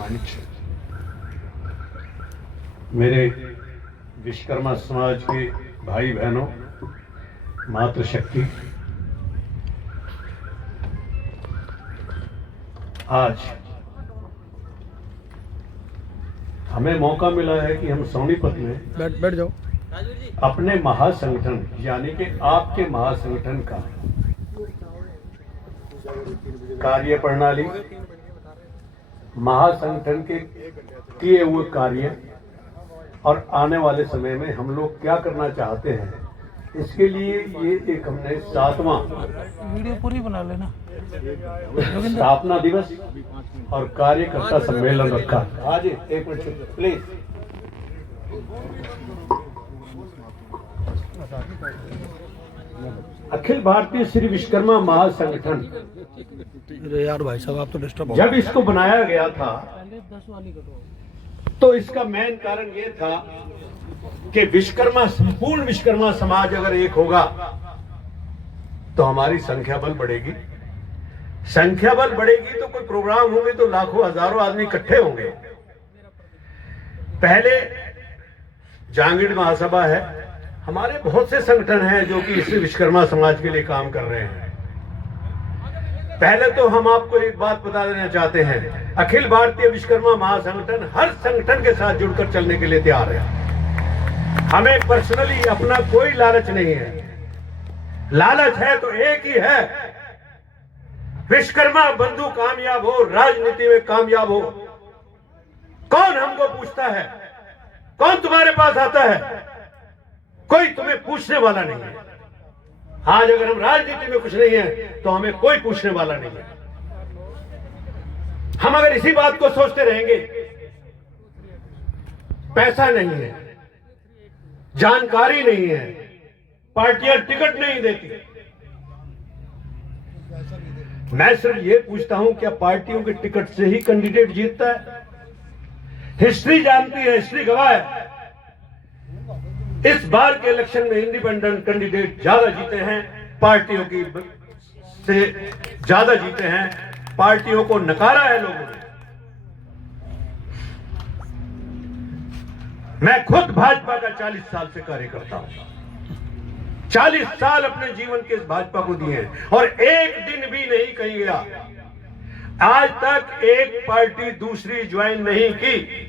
सम्मानित मेरे विश्वकर्मा समाज के भाई बहनों, मातृशक्ति, आज हमें मौका मिला है कि हम सोनीपत में बैठ जाओ अपने महासंगठन यानी कि आपके महासंगठन का कार्य प्रणाली, महासंगठन के किए हुए कार्य और आने वाले समय में हम लोग क्या करना चाहते हैं, इसके लिए ये एक हमने 7वां वीडियो पूरी बना लेना स्थापना दिवस और कार्यकर्ता सम्मेलन रखा। आज एक मिनट प्लीज। अखिल भारतीय श्री विश्वकर्मा महासंगठन, अरे यार भाई साहब आप तो डिस्टर्ब हो। जब इसको बनाया गया था तो इसका मेन कारण ये था कि विश्वकर्मा, संपूर्ण विश्वकर्मा समाज अगर एक होगा तो हमारी संख्या बल बढ़ेगी। संख्या बल बढ़ेगी तो कोई प्रोग्राम होंगे तो लाखों हजारों आदमी इकट्ठे होंगे। पहले जांगीड़ महासभा है, हमारे बहुत से संगठन हैं जो कि इस विश्वकर्मा समाज के लिए काम कर रहे हैं। पहले तो हम आपको एक बात बता देना चाहते हैं, अखिल भारतीय विश्वकर्मा महासंगठन हर संगठन के साथ जुड़कर चलने के लिए तैयार है। हमें पर्सनली अपना कोई लालच नहीं है। लालच है तो एक ही है, विश्वकर्मा बंधु कामयाब हो, राजनीति में कामयाब हो। कौन हमको पूछता है? कौन तुम्हारे पास आता है? कोई तुम्हें पूछने वाला नहीं है। आज अगर हम राजनीति में कुछ नहीं है तो हमें कोई पूछने वाला नहीं है। हम अगर इसी बात को सोचते रहेंगे, पैसा नहीं है, जानकारी नहीं है, पार्टियां टिकट नहीं देती, मैं सिर्फ ये पूछता हूं क्या पार्टियों के टिकट से ही कैंडिडेट जीतता है? हिस्ट्री जानती है, हिस्ट्री गवाह है, इस बार के इलेक्शन में इंडिपेंडेंट कैंडिडेट ज्यादा जीते हैं, पार्टियों की से ज्यादा जीते हैं। पार्टियों को नकारा है लोगों ने। मैं खुद भाजपा का 40 साल से कार्य करता हूं, 40 साल अपने जीवन के इस भाजपा को दिए हैं और एक दिन भी नहीं कहीं गया। आज तक एक पार्टी दूसरी ज्वाइन नहीं की।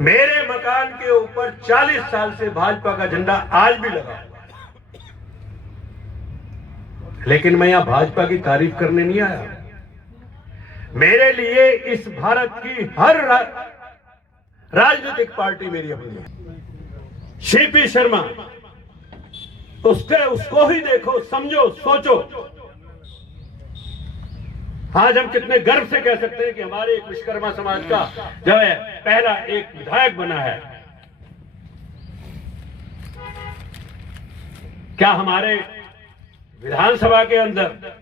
मेरे मकान के ऊपर 40 साल से भाजपा का झंडा आज भी लगा, लेकिन मैं यहां भाजपा की तारीफ करने नहीं आया। मेरे लिए इस भारत की हर राजनीतिक पार्टी मेरी अपनी है। सीपी शर्मा, उसको ही देखो, समझो, सोचो। आज हम कितने गर्व से कह सकते हैं कि हमारे एक विश्वकर्मा समाज का जो है पहला एक विधायक बना है। क्या हमारे विधानसभा के अंदर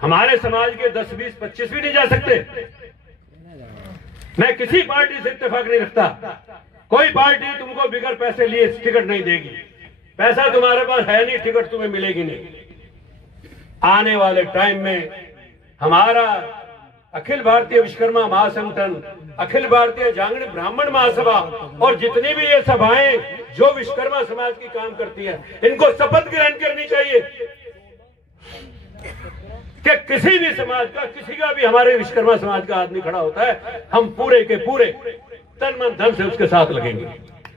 हमारे समाज के 10, 20, 25 भी नहीं जा सकते? मैं किसी पार्टी से इत्तेफाक नहीं रखता। कोई पार्टी तुमको बिगर पैसे लिए टिकट नहीं देगी। पैसा तुम्हारे पास है नहीं, टिकट तुम्हें मिलेगी नहीं। आने वाले टाइम में हमारा अखिल भारतीय विश्वकर्मा महासंगठन, अखिल भारतीय जांगीड़ ब्राह्मण महासभा और जितनी भी ये सभाएं जो विश्वकर्मा समाज की काम करती हैं, इनको शपथ ग्रहण करनी चाहिए कि किसी भी समाज का, किसी का भी हमारे विश्वकर्मा समाज का आदमी खड़ा होता है, हम पूरे के पूरे तन मन धन से उसके साथ लगेंगे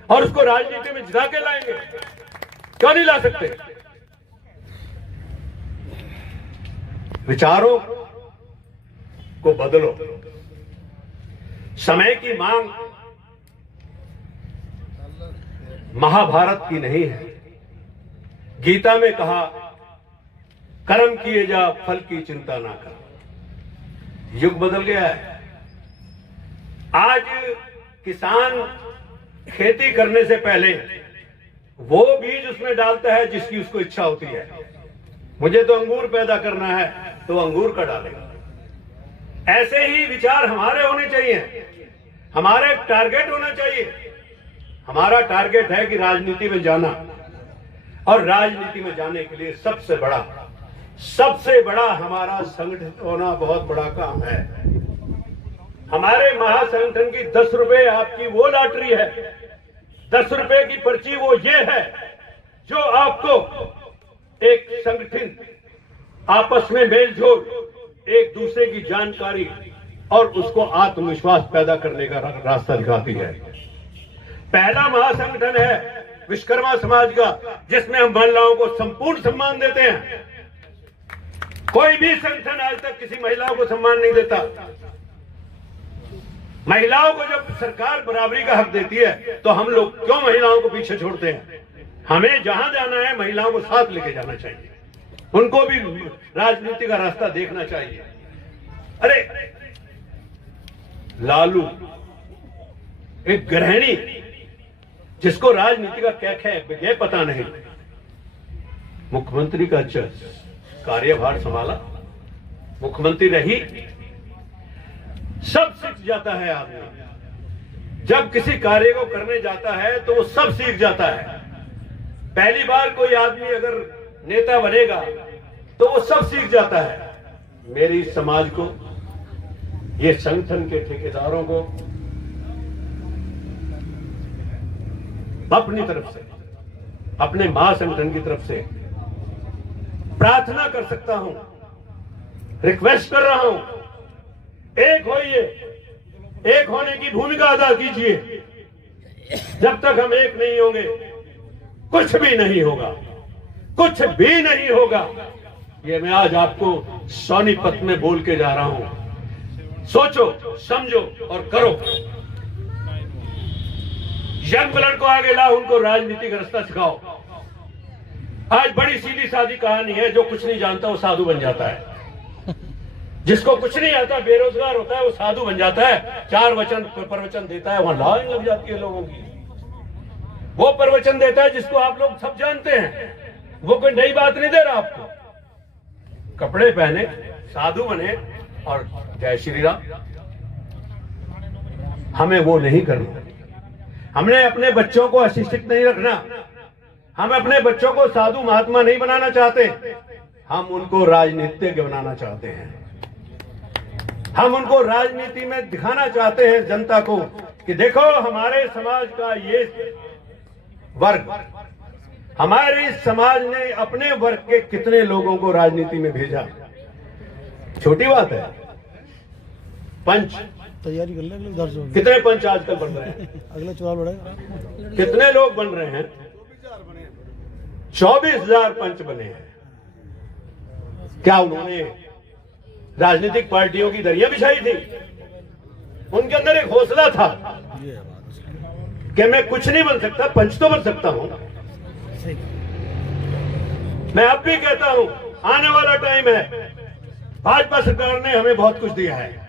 और उसको राजनीति में जिता के लाएंगे। क्यों नहीं ला सकते? विचारों को बदलो। समय की मांग महाभारत की नहीं है। गीता में कहा, कर्म किए जा, फल की चिंता ना कर। युग बदल गया है। आज किसान खेती करने से पहले वो बीज उसमें डालता है जिसकी उसको इच्छा होती है। मुझे तो अंगूर पैदा करना है तो अंगूर का डालेगा। ऐसे ही विचार हमारे होने चाहिए, हमारे टारगेट होना चाहिए। हमारा टारगेट है कि राजनीति में जाना, और राजनीति में जाने के लिए सबसे बड़ा हमारा संगठित होना बहुत बड़ा काम है। हमारे महासंगठन की 10 रुपए आपकी वो लॉटरी है, 10 रुपए की पर्ची वो ये है जो आपको एक संगठन, आपस में मेलजोल, एक दूसरे की जानकारी और उसको आत्मविश्वास पैदा करने का रास्ता दिखाती है। पहला महासंगठन है विश्वकर्मा समाज का, जिसमें हम महिलाओं को संपूर्ण सम्मान देते हैं। कोई भी संगठन आज तक किसी महिलाओं को सम्मान नहीं देता। महिलाओं को जब सरकार बराबरी का हक देती है तो हम लोग क्यों महिलाओं को पीछे छोड़ते हैं? हमें जहां जाना है महिलाओं को साथ लेके जाना चाहिए, उनको भी राजनीति का रास्ता देखना चाहिए। अरे लालू एक गृहिणी जिसको राजनीति का क्या है ये पता नहीं, मुख्यमंत्री का कार्यभार संभाला, मुख्यमंत्री रही, सब सीख जाता है आदमी। जब किसी कार्य को करने जाता है तो वो सब सीख जाता है। पहली बार कोई आदमी अगर नेता बनेगा तो वो सब सीख जाता है। मेरी समाज को, ये संगठन के ठेकेदारों को अपनी तरफ से, अपने महासंगठन की तरफ से प्रार्थना कर सकता हूं, रिक्वेस्ट कर रहा हूं, एक होइए, एक होने की भूमिका अदा कीजिए। जब तक हम एक नहीं होंगे कुछ भी नहीं होगा, कुछ भी नहीं होगा। ये मैं आज आपको सोनीपत में बोल के जा रहा हूं। सोचो, समझो और करो। यंग ब्लड को आगे लाओ, उनको राजनीति का रास्ता सिखाओ। आज बड़ी सीधी सादी कहानी है, जो कुछ नहीं जानता वो साधु बन जाता है। जिसको कुछ नहीं आता, बेरोजगार होता है, वो साधु बन जाता है। 4 वचन प्रवचन देता है, वहां लाइन लग जाती है लोगों की। वो प्रवचन देता है जिसको आप लोग सब जानते हैं, वो कोई नई बात नहीं दे रहा आपको। कपड़े पहने, साधु बने और जय श्री राम। हमें वो नहीं करना। हमने अपने बच्चों को अशिक्षित नहीं रखना। हम अपने बच्चों को साधु महात्मा नहीं बनाना चाहते, हम उनको राजनीतिज्ञ बनाना चाहते हैं। हम उनको राजनीति में दिखाना चाहते हैं जनता को कि देखो हमारे समाज का ये वर्ग, हमारे इस समाज ने अपने वर्ग के कितने लोगों को राजनीति में भेजा। छोटी बात है। पंच तैयारी कर ले, अगले उधर से कितने पंच आजकल बन रहे हैं? अगला चुनाव लड़ेगा। कितने लोग बन रहे हैं? 24,000 पंच बने हैं। क्या उन्होंने राजनीतिक पार्टियों की दरिया बिछाई थी? उनके अंदर एक हौसला था कि मैं कुछ नहीं बन सकता, पंच तो बन सकता हूं। मैं अब भी कहता हूं, आने वाला टाइम है। भाजपा सरकार ने हमें बहुत कुछ दिया है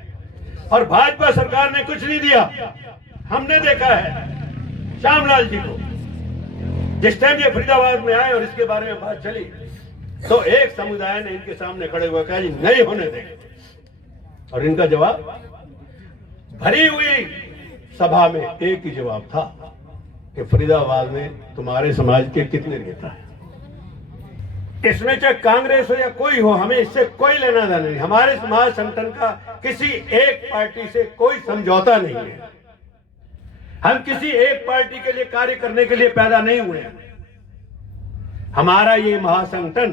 और भाजपा सरकार ने कुछ नहीं दिया। हमने देखा है श्यामलाल जी को, जिस टाइम ये फरीदाबाद में आए और इसके बारे में बात चली तो एक समुदाय ने इनके सामने खड़े हुए कहा जी नहीं होने देंगे, और इनका जवाब, भरी हुई सभा में एक ही जवाब था कि फरीदाबाद में तुम्हारे समाज के कितने नेता हैं। इसमें चाहे कांग्रेस हो या कोई हो, हमें इससे कोई लेना देना नहीं। हमारे समाज संगठन का किसी एक पार्टी से कोई समझौता नहीं है। हम किसी एक पार्टी के लिए कार्य करने के लिए पैदा नहीं हुए हैं। हमारा ये महासंगठन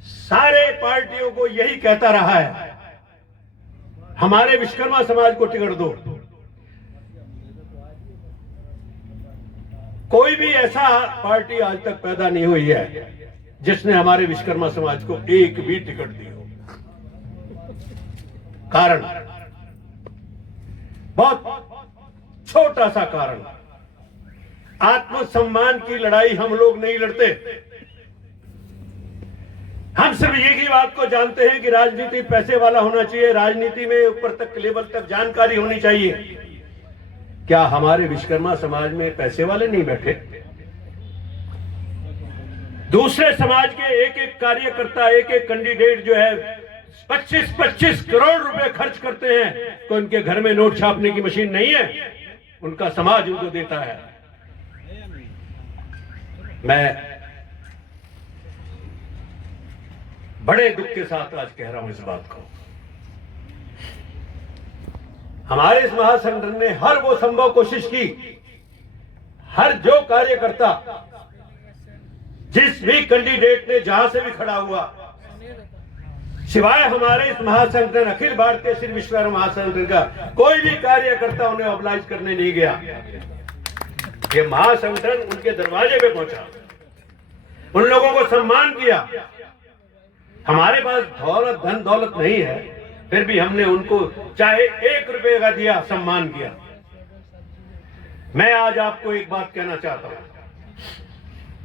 सारे पार्टियों को यही कहता रहा है, हमारे विश्वकर्मा समाज को टिकट दो। कोई भी ऐसा पार्टी आज तक पैदा नहीं हुई है जिसने हमारे विश्वकर्मा समाज को एक भी टिकट दी हो। कारण बहुत छोटा सा कारण, आत्मसम्मान की लड़ाई हम लोग नहीं लड़ते। हम सिर्फ एक ही बात को जानते हैं कि राजनीति पैसे वाला होना चाहिए, राजनीति में ऊपर तक लेवल तक जानकारी होनी चाहिए। क्या हमारे विश्वकर्मा समाज में पैसे वाले नहीं बैठे? दूसरे समाज के एक एक कार्यकर्ता, एक एक कैंडिडेट जो है 25-25 करोड़ रुपए खर्च करते हैं, तो उनके घर में नोट छापने की मशीन नहीं है, उनका समाज उनको देता है। मैं बड़े दुख के साथ आज कह रहा हूं इस बात को। हमारे इस महासंगठन ने हर वो संभव कोशिश की, हर जो कार्यकर्ता जिस भी कैंडिडेट ने जहां से भी खड़ा हुआ, सिवाय हमारे इस महासंगठन अखिल भारतीय श्री विश्वकर्मा महासंगठन का कोई भी कार्यकर्ता उन्हें ऑब्लाइज करने नहीं गया। ये महासंगठन उनके दरवाजे पे पहुंचा, उन लोगों को सम्मान किया। हमारे पास दौलत धन दौलत नहीं है, फिर भी हमने उनको चाहे 1 रुपए का दिया, सम्मान किया। मैं आज आपको एक बात कहना चाहता हूं,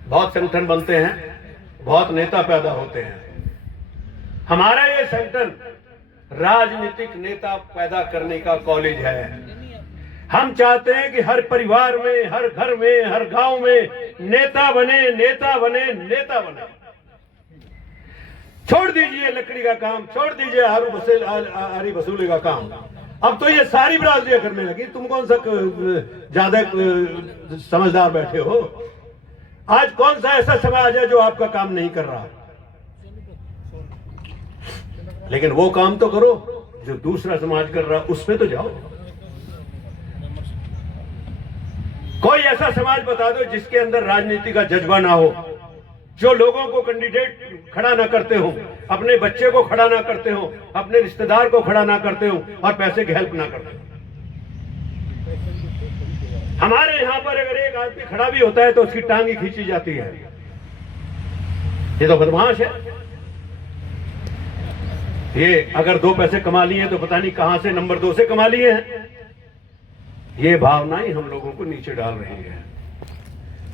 बहुत संगठन बनते हैं, बहुत नेता पैदा होते हैं। हमारा ये संगठन राजनीतिक नेता पैदा करने का कॉलेज है। हम चाहते हैं कि हर परिवार में, हर घर में, हर गांव में नेता बने, नेता बने, नेता बने। छोड़ दीजिए लकड़ी का काम, छोड़ दीजिए आरी वसूली का काम। अब तो ये सारी बिरादरियां करने लगी। तुम कौन सा ज्यादा समझदार बैठे हो? आज कौन सा ऐसा समाज है जो आपका काम नहीं कर रहा? लेकिन वो काम तो करो जो दूसरा समाज कर रहा, उसमें तो जाओ। कोई ऐसा समाज बता दो जिसके अंदर राजनीति का जज्बा ना हो, जो लोगों को कैंडिडेट खड़ा ना करते हो, अपने बच्चे को खड़ा ना करते हो, अपने रिश्तेदार को खड़ा ना करते हो और पैसे की हेल्प ना करते हो। हमारे यहां पर अगर एक आदमी खड़ा भी होता है तो उसकी टांग ही खींची जाती है। ये तो बदमाश है। ये अगर 2 पैसे कमा लिए तो पता नहीं कहां से नंबर 2 से कमा लिए हैं। ये भावना ही हम लोगों को नीचे डाल रही है।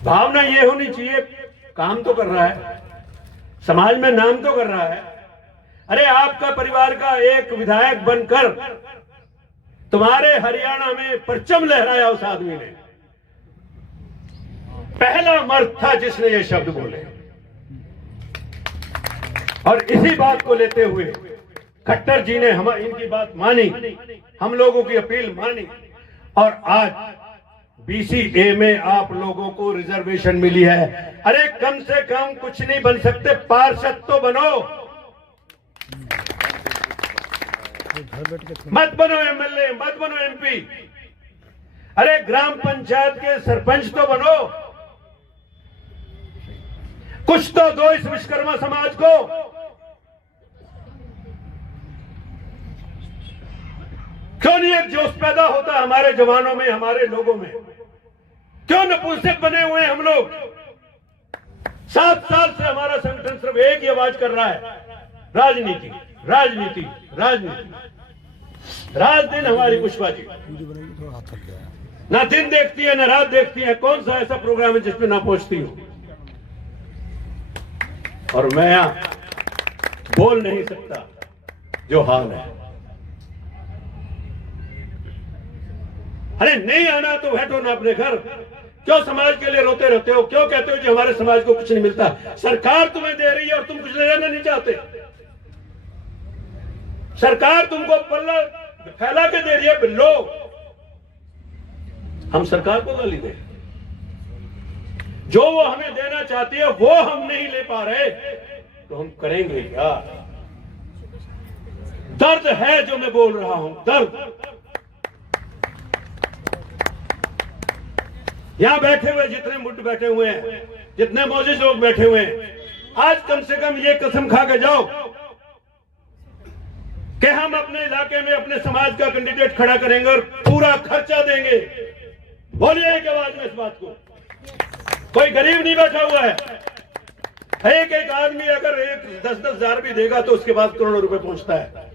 भावना ये होनी चाहिए, काम तो कर रहा है, समाज में नाम तो कर रहा है। अरे आपका परिवार का एक विधायक बनकर तुम्हारे हरियाणा में परचम लहराया उस आदमी ने। पहला मर्द था जिसने ये शब्द बोले। और इसी बात को लेते हुए खट्टर जी ने इनकी बात मानी, हम लोगों की अपील मानी, और आज BCA में आप लोगों को रिजर्वेशन मिली है। अरे कम से कम कुछ नहीं बन सकते, पार्षद तो बनो, मत बनो MLA, मत बनो MP। अरे ग्राम पंचायत के सरपंच तो बनो, कुछ तो दो इस विश्वकर्मा समाज को। क्यों नहीं एक जोश पैदा होता हमारे जवानों में, हमारे लोगों में? क्यों नपुंसक बने हुए हैं हम लोग? 7 साल से हमारा संगठन सिर्फ एक ही आवाज कर रहा है, राजनीति, राजनीति, राजनीति। रात दिन हमारी पुष्पा जी ना दिन देखती है ना रात देखती है। कौन सा ऐसा प्रोग्राम है जिसमें ना पहुंचती हूं? और मैं यहां बोल नहीं सकता जो हाल है। अरे नहीं आना तो बैठो ना अपने घर। क्यों समाज के लिए रोते रहते हो? क्यों कहते हो कि हमारे समाज को कुछ नहीं मिलता? सरकार तुम्हें दे रही है और तुम कुछ ले जाना नहीं चाहते। सरकार तुमको पल्ला फैला के दे रही है, लो। हम सरकार को गाली दे? जो वो हमें देना चाहती है वो हम नहीं ले पा रहे तो हम करेंगे क्या? दर्द है जो मैं बोल रहा हूं, दर्द। यहां बैठे हुए जितने मुठ बैठे हुए हैं, जितने मौजूद लोग बैठे हुए हैं, आज कम से कम ये कसम खा के जाओ कि हम अपने इलाके में अपने समाज का कैंडिडेट खड़ा करेंगे और पूरा खर्चा देंगे। बोलिए एक आवाज में इस बात को। कोई गरीब नहीं बैठा हुआ है। एक एक आदमी अगर 10-10 हजार भी देगा तो उसके बाद करोड़ों रुपए पहुंचता है।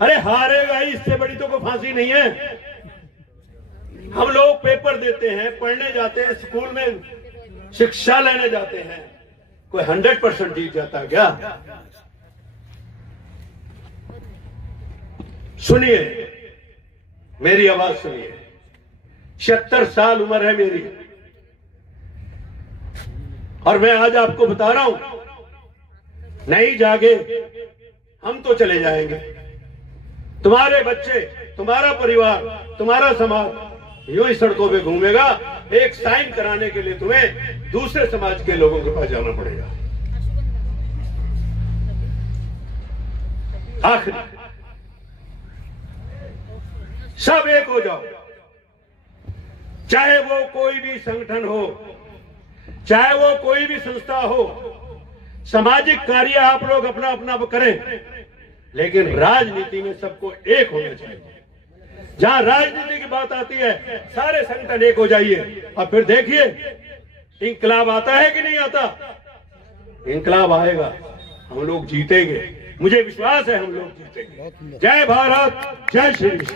अरे हारेगा ही, इससे बड़ी तो कोई फांसी नहीं है। हम लोग पेपर देते हैं, पढ़ने जाते हैं, स्कूल में शिक्षा लेने जाते हैं, कोई 100% जीत जाता है क्या? सुनिए, मेरी आवाज सुनिए। 76 साल उम्र है मेरी और मैं आज आपको बता रहा हूं, नहीं जागे हम तो चले जाएंगे। तुम्हारे बच्चे, तुम्हारा परिवार, तुम्हारा समाज यूं ही सड़कों पे घूमेगा। एक साइन कराने के लिए तुम्हें दूसरे समाज के लोगों के पास जाना पड़ेगा। आखिरी सब एक हो जाओ, चाहे वो कोई भी संगठन हो, चाहे वो कोई भी संस्था हो, सामाजिक कार्य आप लोग अपना अपना करें, लेकिन राजनीति में सबको एक होना चाहिए। जहां राजनीति की बात आती है सारे संगठन एक हो जाइए, और फिर देखिए इंकलाब आता है कि नहीं आता। इंकलाब आएगा, हम लोग जीतेंगे, मुझे विश्वास है हम लोग जीतेंगे। जय भारत, जय श्री कृष्ण।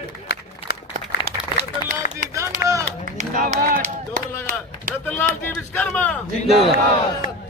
रतनलाल जी जिंदाबाद, जोर लगा। रतनलाल जी विश्वकर्मा जिंदाबाद।